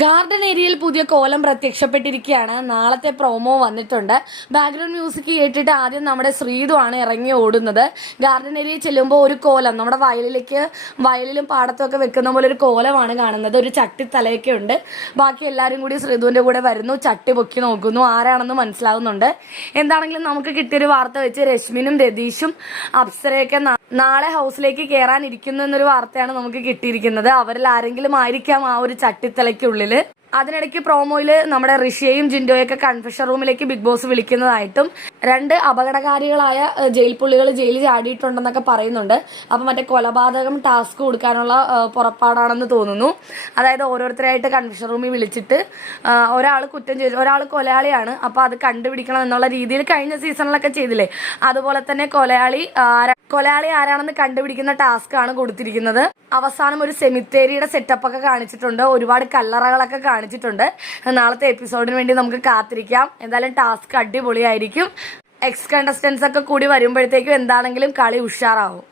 Garden ഏരിയയിൽ പുതിയ കോലം പ്രത്യക്ഷപ്പെട്ടിരിക്കുകയാണ്. നാളത്തെ പ്രോമോ വന്നിട്ടുണ്ട്. ബാക്ക്ഗ്രൗണ്ട് മ്യൂസിക് കേട്ടിട്ട് ആദ്യം നമ്മുടെ ശ്രീതു ആണ് ഇറങ്ങി ഓടുന്നത്. ഗാർഡൻ ഏരിയയിൽ ചെല്ലുമ്പോൾ ഒരു കോലം നമ്മുടെ വയലിലും പാടത്തും ഒക്കെ വെക്കുന്ന പോലെ ഒരു കോലമാണ് കാണുന്നത്. ഒരു ചട്ടിത്തലയൊക്കെ ഉണ്ട്. ബാക്കി എല്ലാവരും കൂടി ശ്രീതുവിന്റെ കൂടെ വരുന്നു. ചട്ടി പൊക്കി നോക്കുന്നു. ആരാണെന്ന് മനസ്സിലാവുന്നുണ്ട്. എന്താണെങ്കിലും നമുക്ക് കിട്ടിയൊരു വാർത്ത വെച്ച് രശ്മിനും രതീഷും അപ്സരയൊക്കെ നാളെ ഹൗസിലേക്ക് കയറാനിരിക്കുന്നു എന്നൊരു വാർത്തയാണ് നമുക്ക് കിട്ടിയിരിക്കുന്നത്. അവരിൽ ആരെങ്കിലും ആയിരിക്കാം ആ ഒരു ചട്ടിത്തലയ്ക്കുള്ളില്. അതിനിടയ്ക്ക് പ്രോമോയില് നമ്മുടെ ഋഷിയെയും ജിൻഡോയൊക്കെ കൺഫെഷൻ റൂമിലേക്ക് ബിഗ് ബോസ് വിളിക്കുന്നതായിട്ടും 2 അപകടകാരികളായ ജയിൽ പുള്ളികൾ ജയിലിൽ ചാടിയിട്ടുണ്ടെന്നൊക്കെ പറയുന്നുണ്ട്. അപ്പൊ മറ്റേ കൊലപാതകം ടാസ്ക് കൊടുക്കാനുള്ള പുറപ്പാടാണെന്ന് തോന്നുന്നു. അതായത് ഓരോരുത്തരായിട്ട് കൺഫെഷൻ റൂമിൽ വിളിച്ചിട്ട് ഒരാൾ കുറ്റം ചെയ്തു, ഒരാൾ കൊലയാളിയാണ്, അപ്പൊ അത് കണ്ടുപിടിക്കണം എന്നുള്ള രീതിയിൽ കഴിഞ്ഞ സീസണിലൊക്കെ ചെയ്തില്ലേ, അതുപോലെ തന്നെ കൊലയാളി ആരാണെന്ന് കണ്ടുപിടിക്കുന്ന ടാസ്ക് ആണ് കൊടുത്തിരിക്കുന്നത്. അവസാനം ഒരു സെമിത്തേരിയുടെ സെറ്റപ്പ് ഒക്കെ കാണിച്ചിട്ടുണ്ട്. ഒരുപാട് കല്ലറകളൊക്കെ കാണിച്ചിട്ടുണ്ട്. നാളത്തെ എപ്പിസോഡിന് വേണ്ടി നമുക്ക് കാത്തിരിക്കാം. എന്തായാലും ടാസ്ക് അടിപൊളിയായിരിക്കും. എക്സ് കണ്ടസ്റ്റൻസ് ഒക്കെ കൂടി വരുമ്പോഴത്തേക്കും എന്താണെങ്കിലും കളി ഉഷാറാവും.